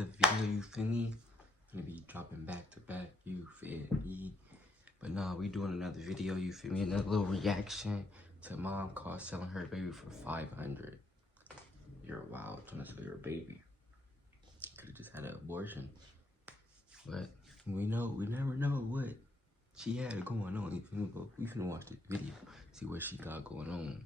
another video, you feel me? Gonna be dropping back to back, you feel me? But nah, we doing another video, you feel me? Another little reaction to mom caught selling her baby for $500. You're wild, trying to sell your baby. Could've just had an abortion. But we never know what she had going on, you feel me? But we finna watch this video, see what she got going on.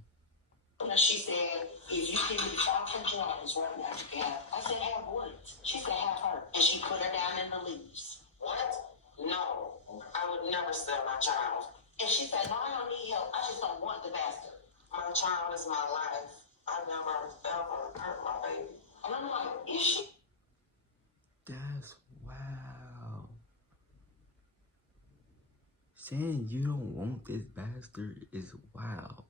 She said, if you give me $500 right now, yeah. I said, have what? She said, have her. And she put her down in the leaves. What? No, I would never sell my child. And she said, no, I don't need help. I just don't want the bastard. My child is my life. I never ever hurt my baby. And I'm like, is she? That's wow. Saying you don't want this bastard is wow.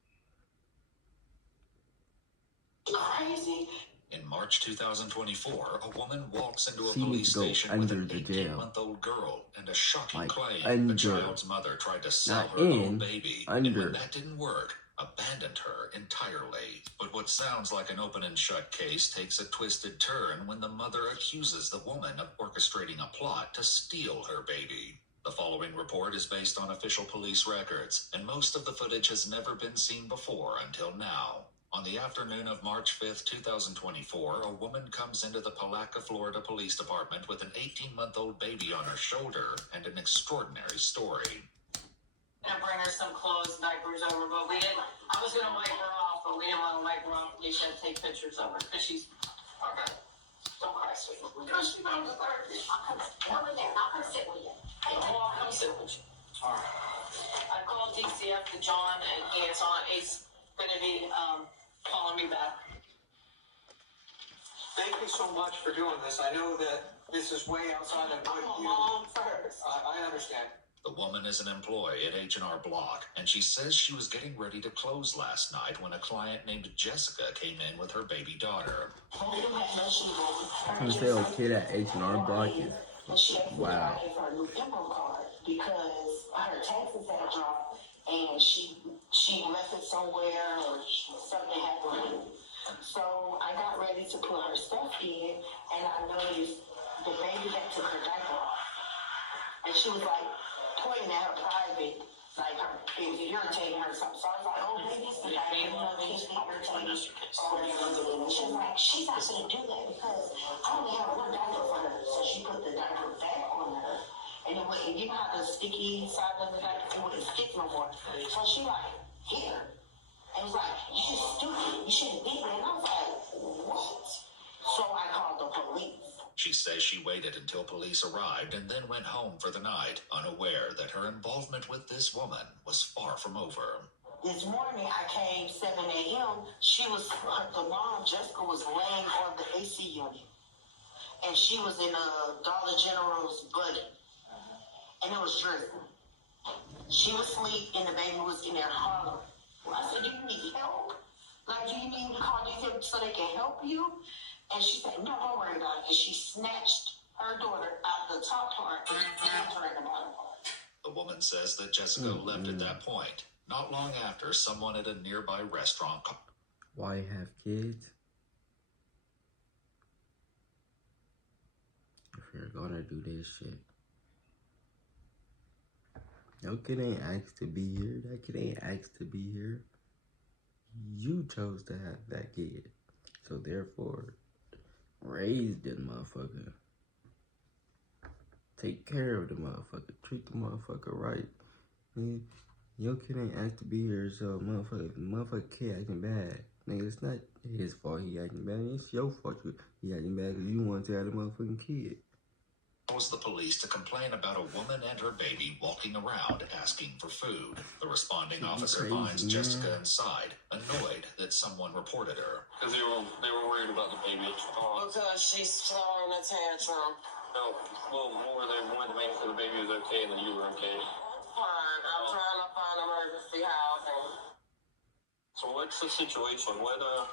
Crazy. In March 2024, a woman walks into a police station with an 18-month-old girl and a shocking claim the child's mother tried to sell her little baby, and when that didn't work, abandoned her entirely. But what sounds like an open and shut case takes a twisted turn when the mother accuses the woman of orchestrating a plot to steal her baby. The following report is based on official police records, and most of the footage has never been seen before until now. On the afternoon of March 5th, 2024, a woman comes into the Palatka, Florida Police Department with an 18-month-old baby on her shoulder and an extraordinary story. I bring her some clothes, diapers over, but we didn't. I was gonna wipe her off, but we didn't want to wipe her off. We should take pictures of her because she's okay. Don't cry, sweetie. Because she's on the third. I'll come there. I'll come sit with you. I'll come sit with you. All right. I called DCF to John, and he's gonna be calling me back. Thank you so much for doing this. I know that this is way outside of what you. Mom first. I understand. The woman is an employee at H&R Block, and she says she was getting ready to close last night when a client named Jessica came in with her baby daughter. I'm still a kid at H&R Block is wow. Because her taxes had dropped, and she left it somewhere, or something happened. So I got ready to put her stuff in, and I noticed the baby that took her diaper off, and she was like pointing at her private, like her, it was irritating her or something. So I was like, oh, maybe it's the diaper, it's irritating. And she was like, she's not going to do that because I only have one diaper for her. So she put the diaper back on her. And it wouldn't, you know how the sticky side of the diaper, it wouldn't stick no more. So she like, here. And it was like, you're stupid. You shouldn't be there. And I was like, what? So I called the police. She says she waited until police arrived and then went home for the night, unaware that her involvement with this woman was far from over. This morning I came 7 a.m. The mom, Jessica, was laying on the AC unit. And she was in a Dollar General's buggy. And it was drizzling. She was asleep and the baby was in there hollering. I said, do you need help? Like, do you need me to call you so they can help you? And she said, no, don't worry about it. And she snatched her daughter out the top part and left her in the bottom part. The woman says that Jessica left at that point, not long after someone at a nearby restaurant. Why have kids? If you're gonna do this shit. No kid ain't asked to be here. That kid ain't asked to be here. You chose to have that kid. So therefore, raise this motherfucker. Take care of the motherfucker. Treat the motherfucker right. Nigga, your kid ain't asked to be here, so motherfucker kid acting bad. Nigga, it's not his fault he acting bad. It's your fault he acting bad because you want to have the motherfucking kid. Was the police to complain about a woman and her baby walking around asking for food. The responding officer finds Jessica inside, annoyed that someone reported her. Because they were worried about the baby. Because she's throwing a tantrum. No, well, more they wanted to make sure the baby was okay and that you were okay. Fine, I'm trying to find emergency housing. So what's the situation? What are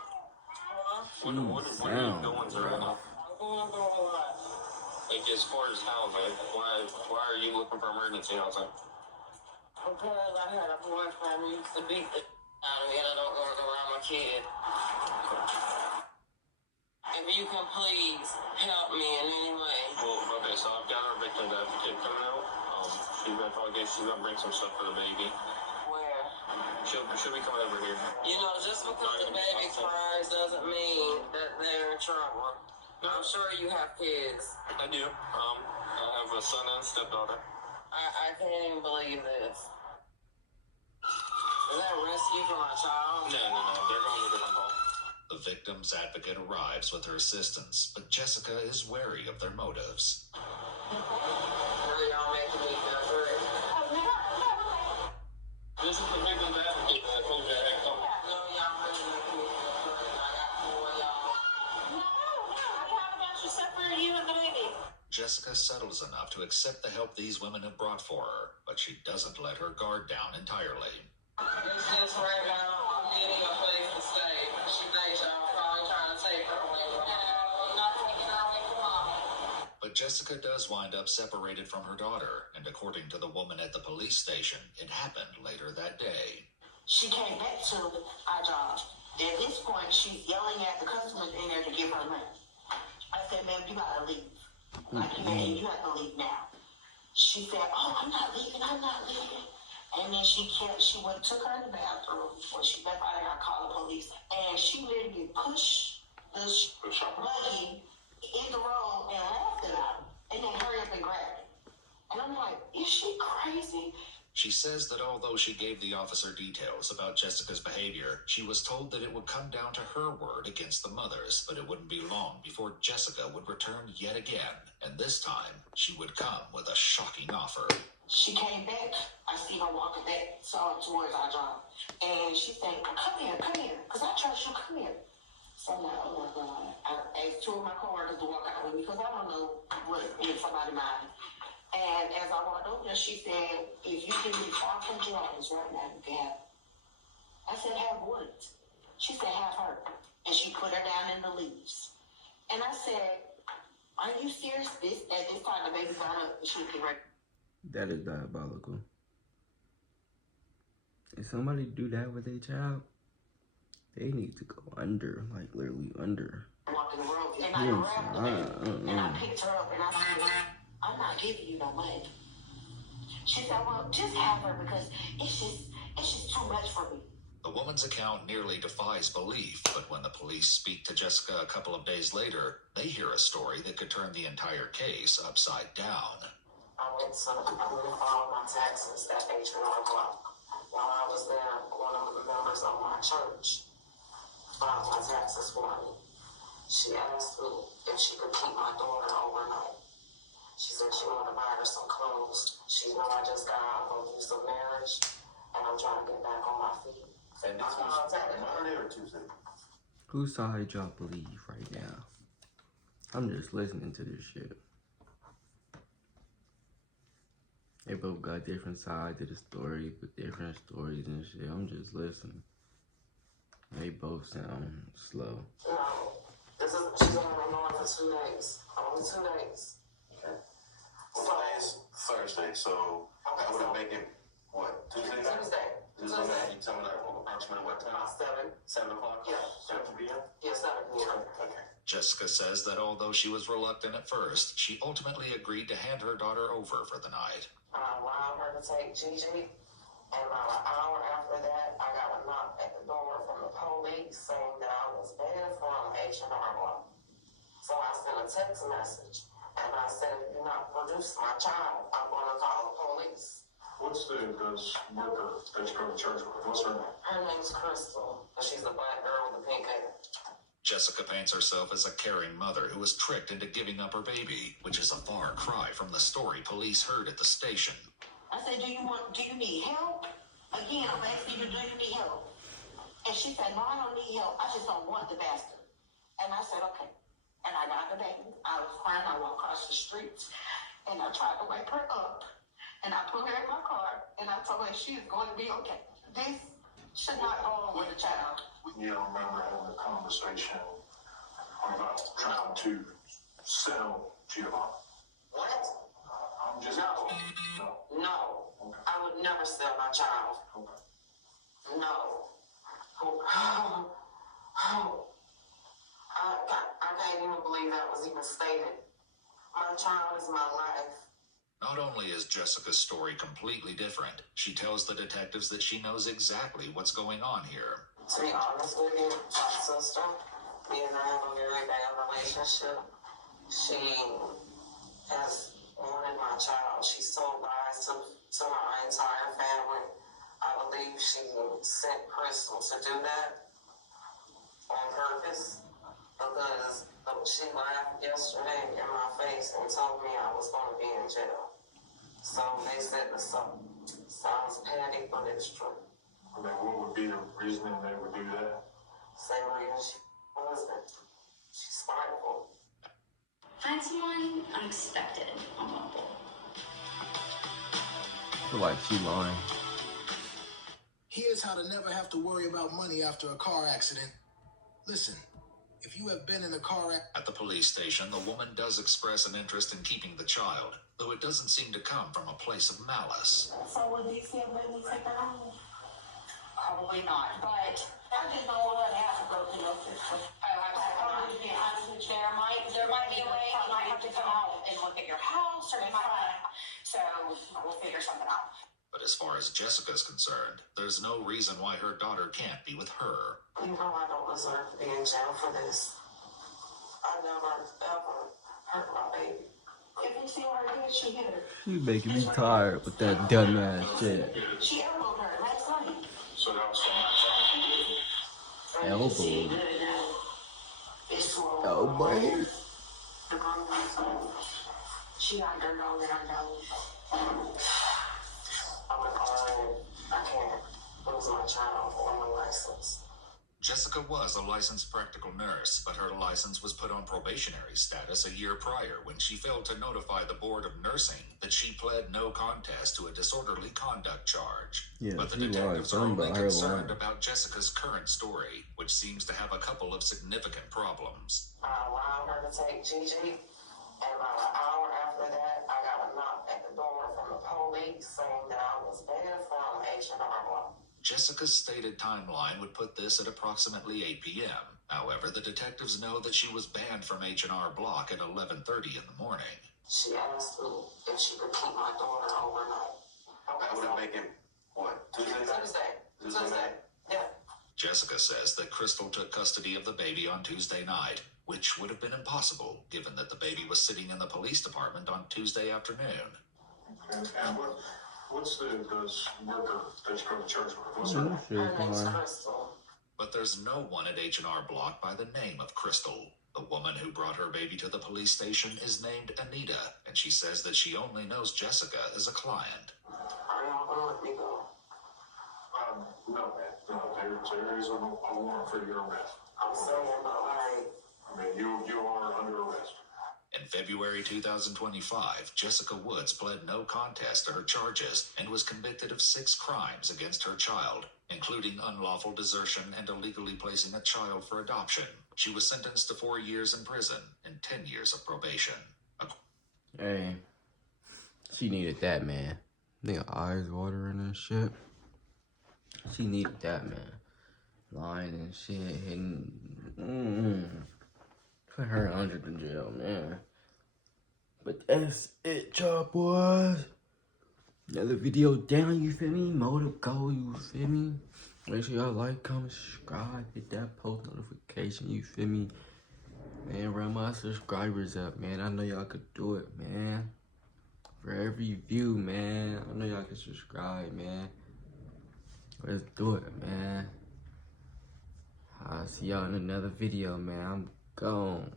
you going through right now? I'm going through a lot. Like, as far as housing, why are you looking for emergency housing? Because I had a boyfriend who used to beat the out of me and I don't want to go around my kid. And if you can please help me in any way. Well, okay, so I've got our victim's advocate coming out. She's gonna bring some stuff for the baby. Where? She'll be coming over here. You know, just because the baby cries doesn't mean that they're in trouble. I'm sure you have kids. I do. I have a son and a stepdaughter. I can't even believe this. Is that rescue for my child? No. They're going to a different home. The victim's advocate arrives with her assistance, but Jessica is wary of their motives. Now y'all making me feel good. This is the victim's advocate that I told you I had come. No, y'all really making me feel good. I got four of y'all. You and the baby. Jessica settles enough to accept the help these women have brought for her, but she doesn't let her guard down entirely. It's just right now, I'm getting a place to stay. She thinks y'all probably trying to take her away from her. I'm not taking her away from mom. But Jessica does wind up separated from her daughter, and according to the woman at the police station, it happened later that day. She came back to our job. At this point, she's yelling at the customers in there to give her money. I said, ma'am, you gotta leave. Like, you have to leave now. She said, oh, I'm not leaving. And then she took her in the bathroom. When she left out there, I called the police. And she literally pushed the buggy in the road and left it out. And then hurry up and grabbed it. And I'm like, is she crazy? She says that although she gave the officer details about Jessica's behavior, she was told that it would come down to her word against the mother's, but it wouldn't be long before Jessica would return yet again, and this time she would come with a shocking offer. She came back. I see her walking back towards our job, and she said, come here, because I trust you, come here. So I'm like, oh my God. I asked two of my coworkers to walk out with me because I don't know what in somebody's mind. And as I walked over there, she said, if you can be far from drugs right now, you can have it. I said, have what? She said, have her. And she put her down in the leaves. And I said, are you serious? At this time, the baby's not up. She would be right. That is diabolical. If somebody do that with their child, they need to go under, like literally under. Walking the road, and I grabbed the baby, and I picked her up, and I said, I'm not giving you no money. She said, well, just have her because it's just too much for me. The woman's account nearly defies belief, but when the police speak to Jessica a couple of days later, they hear a story that could turn the entire case upside down. I went to file my taxes at H&R Block. While I was there, one of the members of my church filed my taxes for me. She asked me if she could keep my daughter overnight. She said she wanted to buy her some clothes. She know I just got out of abusive marriage, and I'm trying to get back on my feet. And this was Monday or Tuesday? Whose side y'all believe right now? I'm just listening to this shit. They both got different sides of the story, with different stories and shit. I'm just listening. They both sound slow. No, she's only been going for 2 days. Only 2 days. Okay. Well, today is Thursday, so Okay, I would make it, what, Tuesday night? Tuesday night. You tell me like approximately what time? About 7. 7 o'clock? Yeah. 7 p.m.? Yeah, 7 p.m. Okay. Jessica says that although she was reluctant at first, she ultimately agreed to hand her daughter over for the night. I allowed her to take Gigi, and about an hour after that, I got a knock at the door from the police saying that I was banned from H&R Block. So I sent a text message, and I said, if you're not producing my child, I'm going to call the police. What's the worker that you go to church with? What's her name? Her name's Crystal, and she's the black girl with the pink hair. Jessica paints herself as a caring mother who was tricked into giving up her baby, which is a far cry from the story police heard at the station. I said, do you need help? Again, I'm asking you, do you need help? And she said, no, I don't need help. I just don't want the bastard. And I said, okay. And I got the baby. I was crying. I walked across the street, and I tried to wake her up. And I put her in my car, and I told her she is going to be okay. This should not go on with a child. You don't remember having a conversation about trying to sell Giovanni? What? I'm just No. No. Okay. I would never sell my child. Okay. No. I can't even believe that was even stated. My child is my life. Not only is Jessica's story completely different, she tells the detectives that she knows exactly what's going on here. To be honest with you, my sister, me and her have a very bad relationship. She has wanted my child. She's told lies to my entire family. I believe she sent Crystal to do that on purpose because she laughed yesterday in my face and told me I was going to be in jail. So they said this sounds petty, but it's true. I mean, what would be the reasoning they would do that? Same reason she wasn't. She's spiteful. Find someone unexpected on Bumble. I feel like she lying. Here's how to never have to worry about money after a car accident. Listen, if you have been in a car accident... At the police station, the woman does express an interest in keeping the child, though it doesn't seem to come from a place of malice. So would these kids let me take her home? Probably not, but I just don't want her to have to go to no system. there might be a way you might have to come out and look at your house, or you might want to, so we'll figure something out. But as far as Jessica's concerned, there's no reason why her daughter can't be with her. You know I don't deserve to be in jail for this. I never, ever hurt my baby. If you see her here, she hit her. You making me tired with that dumbass shit. She elbowed her last night. So that was Elbow. It's swollen. Oh boy. The girl she got dirt all in her nose. I'm an RN. I can't lose my child or my license. Jessica was a licensed practical nurse, but her license was put on probationary status a year prior when she failed to notify the Board of Nursing that she pled no contest to a disorderly conduct charge. Yeah, but the she detectives lied. are only Something about her concerned lying. about Jessica's current story, which seems to have a couple of significant problems. I allowed her to take Gigi, and about an hour after that, I got a knock at the door from the police saying that I was banned from H&R Block. Jessica's stated timeline would put this at approximately 8 p.m. However, the detectives know that she was banned from H&R Block at 11:30 in the morning. She asked me if she could keep my daughter overnight. That would have made him, what, Tuesday? Yeah. Jessica says that Crystal took custody of the baby on Tuesday night, which would have been impossible given that the baby was sitting in the police department on Tuesday afternoon. And what's the worker that you go to church with? What's Oh, her shit, Her name's boy. Crystal. But there's no one at H&R Block by the name of Crystal. The woman who brought her baby to the police station is named Anita, and she says that she only knows Jessica as a client. Are y'all gonna let me go? No, man. No, there is a warrant for your arrest. I'm saying, but like, I mean, you are under arrest. In February 2025, Jessica Woods pled no contest to her charges and was convicted of 6 crimes against her child, including unlawful desertion and illegally placing a child for adoption. She was sentenced to 4 years in prison and 10 years of probation. Hey, she needed that, man. Nigga eyes watering and shit. She needed that, man. Lying and shit, hitting. Put her under the jail, man. But that's it, y'all boys. Another video down, you feel me? More to go, you feel me? Make sure y'all like, comment, subscribe, hit that post notification, you feel me? Man, run my subscribers up, man. I know y'all could do it, man. For every view, man. I know y'all can subscribe, man. Let's do it, man. I'll see y'all in another video, man. I'm gone.